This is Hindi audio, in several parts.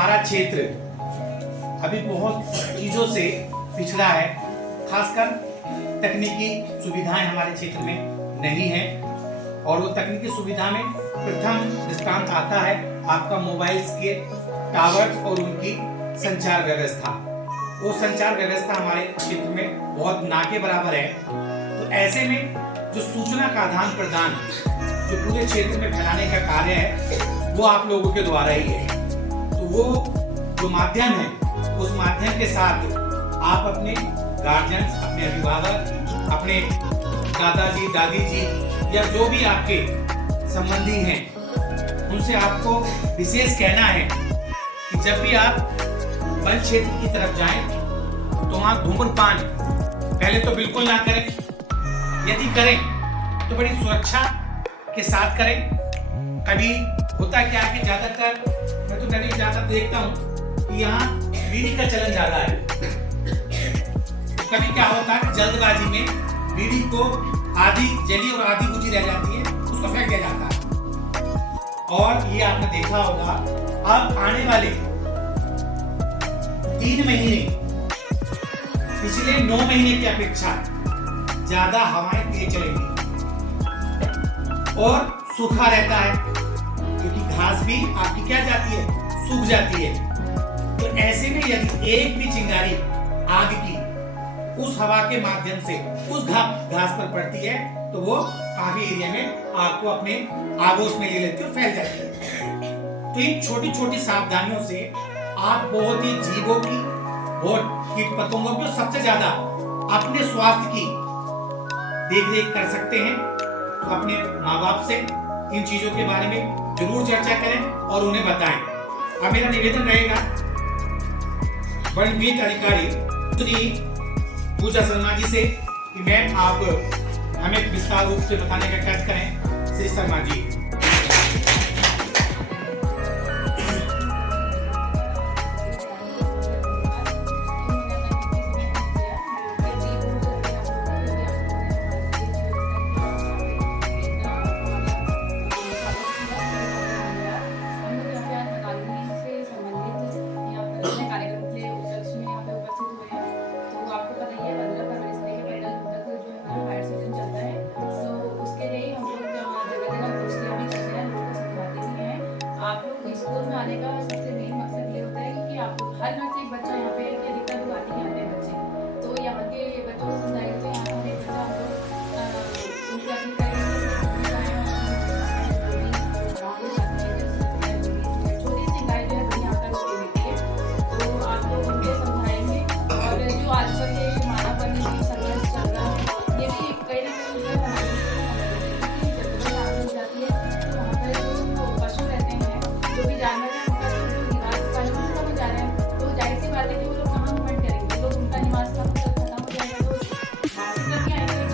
हमारा क्षेत्र अभी बहुत चीज़ों से पिछड़ा है, खासकर तकनीकी सुविधाएं हमारे क्षेत्र में नहीं है। और वो तकनीकी सुविधा में प्रथम दृष्टांत आता है आपका मोबाइल्स के टावर्स और उनकी संचार व्यवस्था। वो संचार व्यवस्था हमारे क्षेत्र में बहुत ना के बराबर है। तो ऐसे में जो सूचना का आदान प्रदान जो पूरे क्षेत्र में फैलाने का कार्य है वो आप लोगों के द्वारा ही है। तो वो जो माध्यम है उस माध्यम के साथ आप अपने गार्जियंस, अपने अभिभावक, अपने दादाजी दादी जी या जो भी आपके संबंधी हैं उनसे आपको विशेष कहना है कि जब भी आप वन क्षेत्र की तरफ जाएं तो वहां धूम्रपान पहले तो बिल्कुल ना करें, यदि करें तो बड़ी सुरक्षा के साथ करें। कभी होता क्या है कि ज्यादातर मैं तो कभी ज्यादा देखता हूँ कि यहाँ बीड़ी का चलन ज्यादा है। कभी क्या होता है कि जल्दबाजी में बीड़ी को आधी जली और आधी बुझी रह जाती है, उसको फेंक दिया जाता है। और ये आपने देखा होगा अब आने वाले 3 महीने पिछले 9 महीने की अपेक्षा ज्यादा हवाएं तेज चलेंगी और सूखा रहता है क्योंकि घास भी आपकी क्या जाती है, सूख जाती है। तो ऐसे में यदि एक भी चिंगारी आग की उस हवा के माध्यम से उस घास पर पड़ती है तो वो काफी एरिया में आग को अपने आगोश में ले लेती है और फैल जाती है। तो इन छोटी छोटी सावधानियों से आप बहुत ही जीवों की, बहुत कीट पतंगों की और सबसे ज्यादा अपने स्वास्थ्य की देख रेख कर सकते हैं। तो अपने माँ बाप से इन चीजों के बारे में जरूर चर्चा करें और उन्हें बताएं। अब मेरा निवेदन रहेगा वन विभाग अधिकारी श्री पूजा शर्मा जी से कि मैम आप हमें विस्तार रूप से बताने का प्रयास करें। श्री शर्मा जी। आप लोग स्कूल में आने का सबसे मेन मकसद ये होता है कि आप हर घर से एक बच्चा यहाँ पे है कि अधिकतर लोग आते हैं यहाँ पे बच्चे, तो यहाँ के बच्चों को समझाएंगे। तो यहाँ पर एक बच्चा हम लोग उनसे अपनी करेंगे छोटी चिंगाई जो है वो यहाँ पर दे देती है। तो आप लोग उनको समझाएंगे और जो आजकल ये मानव वन्य जीव संघर्ष चल रहा है ये भी कहीं ना कहीं उसमें जाती है। तो वहाँ पर जो पशु रहते हैं, जो भी जानवर है, उनका जो निवास स्थान खत्म हो जा रहा है। तो जाहिर सी बात है कि वो लोग कहाँ घूमन करेंगे, लोग उनका निवास स्थान खत्म हो जाएगा तो घास करके आएंगे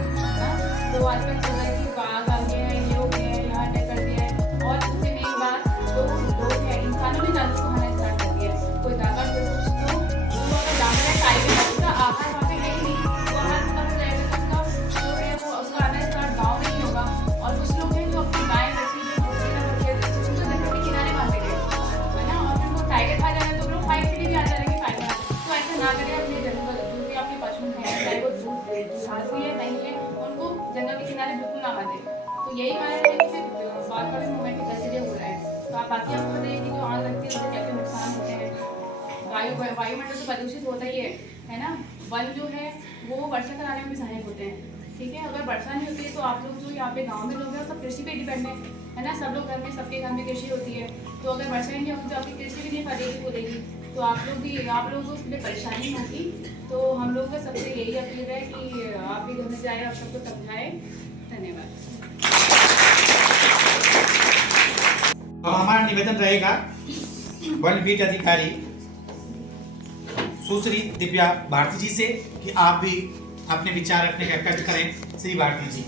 ना। तो आजकल चल रहा है कि बाघ आ गए हैं, ये हो गए हैं, यहाँ अटैक कर दिया है। और सबसे मेन बात तो लोग है इंसानों ने जानवर को खाना स्टार्ट कर दिया है। कोई जानवर कोई कुछ तो अगर जानवर है खाएगा उसका आहार वहाँ पे है ही नहीं, वो आहार खत्म हो जाएगा तो उसका जो है वो उसका आना स्टार्ट गाँव में ही होगा। और कुछ लोग हैं जो अपनी गाय बच्ची किनारे बांधे गए है ना, और फिर वो टाइगर खा जाना तो लोग फाइट के लिए भी आ जाएंगे फाइट। तो ऐसा ना करें, अपने जंगल जो भी आपके पशु हैं, चाहे वो दूध घास भी है नहीं है, उनको जंगल के किनारे बिल्कुल ना बांधे। तो यही कारण है कि सिर्फ बात का भी मूवमेंट इधर हो रहा है। तो आप बाकी आपको बताइए कि जो आग लगती है उससे क्या क्या नुकसान होते हैं। वायुमंडल तो प्रदूषित होता ही है ना। वन जो है वो वर्षा कराने में भी सहायक होते हैं, ठीक है। अगर वर्षा नहीं होती है तो आप लोग जो यहाँ पे गांव में लोग हैं सब कृषि पे डिपेंड है ना। सब लोग घर में, सबके घर में कृषि होती है। तो अगर वर्षा ही नहीं होगी तो आपकी कृषि भी नहीं फलेगी फूलेगी, तो आप लोगों को उसके लिए परेशानी होगी। तो हम लोगों का सबसे यही अपील है कि आप भी घर में जाए और सबको समझाएं। धन्यवाद। अब हमारा निवेदन रहेगा वन विभाग अधिकारी सुश्री दिव्या भारती जी से कि आप भी अपने विचार रखने का व्यक्त करें। श्री भारती जी।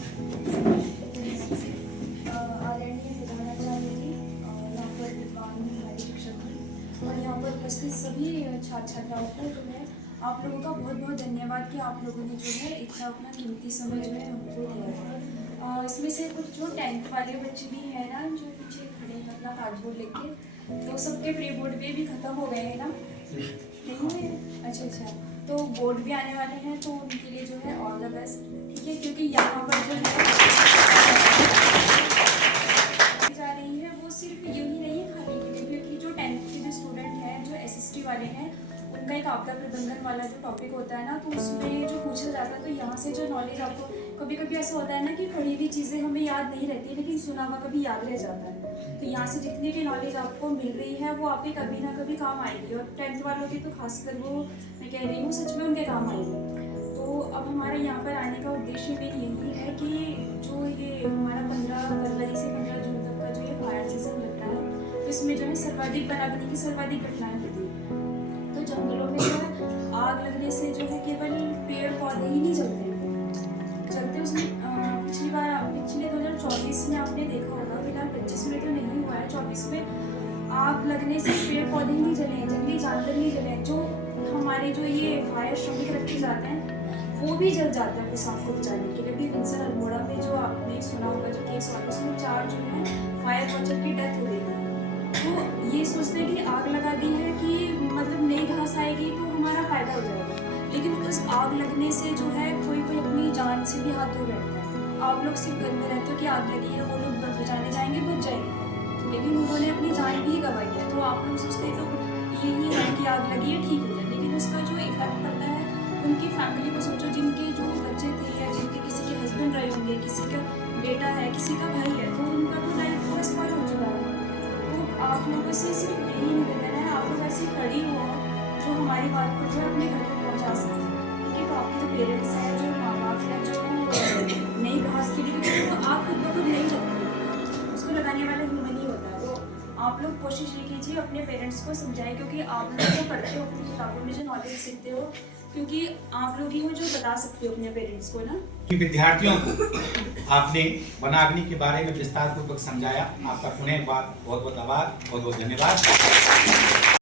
और यहाँ पर उपस्थित सभी छात्र छात्राओं को जो है आप लोगों का बहुत बहुत धन्यवाद कि आप लोगों ने जो है इतना अपना कीमती समय जो है हमको दिया है। इसमें से कुछ जो 10th वाले बच्चे भी हैं ना जो पीछे खड़े हैं अपना कार्डबोर्ड लेके, तो सबके प्री बोर्ड भी खत्म हो गए हैं ना? नहीं हुए? अच्छा। तो बोर्ड भी आने वाले हैं, तो उनके लिए जो है ऑल द बेस्ट, ठीक है? क्योंकि यहाँ पर जो है जा रही है वो सिर्फ यही नहीं है खाने के लिए, क्योंकि जो 10th के जो स्टूडेंट हैं, जो SST वाले हैं, उनका एक आपदा प्रबंधन वाला जो टॉपिक होता है ना, तो उसमें जो पूछा जाता है, तो यहाँ से जो नॉलेज आपको कभी कभी ऐसा होता है ना कि पढ़ी हुई चीज़ें हमें याद नहीं रहती, लेकिन सुना हुआ कभी याद रह जाता है। तो यहाँ से जितनी भी नॉलेज आपको मिल रही है वो आपके कभी ना कभी काम आएगी, और 10th वालों की तो खासकर वो मैं कह रही हूँ सच में उनके काम आएगी। तो अब हमारा यहाँ पर आने का उद्देश्य मेरी यही है कि जो ये हमारा 15 फरवरी से 15 जून तक का जो ये फायर सीजन लगता है, तो इसमें जो है सर्वाधिक वनाग्नि की सर्वाधिक घटनाएं होती हैं। तो जंगलों में जो है आग लगने से जो है केवल पेड़ पौधे ही नहीं जलते, उसमें पिछले 2024 में आपने देखा होगा, फिलहाल 25 में तो नहीं हुआ है, 24 में आग लगने से पेड़ पौधे ही नहीं जले, जंगली जानवर नहीं जले, जो हमारे जो ये फायर श्रमिक रखे जाते हैं वो भी जल जाते हैं किसान को बचाने के लिए। अभी विंसन अल्मोड़ा में जो आपने सुना होगा जो केस हुआ, उसमें 4 जो है फायर वॉचर की डेथ हो गई थी। तो ये सोचते हैं कि आग लगा दी है कि मतलब नई घास आएगी तो हमारा फायदा हो जाएगा, लेकिन उस आग लगने से जो है कोई अपनी जान से भी हाथ धो बैठता है। आप लोग सिर्फ घर में रहते हो कि आग लगी है, वो लोग बचाने जाएंगे, बच जाएंगे, लेकिन उन्होंने अपनी जान भी गंवाई है। तो आप लोग सोचते तो यही है कि आग लगी है ठीक हो जाए, लेकिन उसका जो इफेक्ट पड़ता है उनकी फैमिली को सोचो, जिनके जो बच्चे थे या जिनके किसी के हस्बैंड रहे होंगे, किसी का बेटा है, किसी का भाई है, तो उनका तो लाइफ पूरा स्पॉइल हो चुका है। तो आप लोगों से सिर्फ यही निवेदन है, आप लोग ऐसी खड़ी हो जो हमारी बात को जो अपने घर तक पहुँचा सकें, ठीक है? तो आपके जो पेरेंट्स हैं, जो माँ बाप हैं, जो नई घास के लिए तो आप खुद ब खुद नहीं लगती, उसको लगाने वाला ह्यूमन ही होता है। तो आप लोग कोशिश ये कीजिए अपने पेरेंट्स को समझाएं, क्योंकि आप लोग जो पढ़ते हो अपनी किताबों में जो नॉलेज सीखते हो, क्योंकि आप लोग ही हो जो बता सकते हो अपने पेरेंट्स को ना। कि विद्यार्थियों को आपने वनाग्नि के बारे में विस्तार पूर्वक समझाया, आपका पुनः एक बार बहुत बहुत आभार, बहुत बहुत धन्यवाद।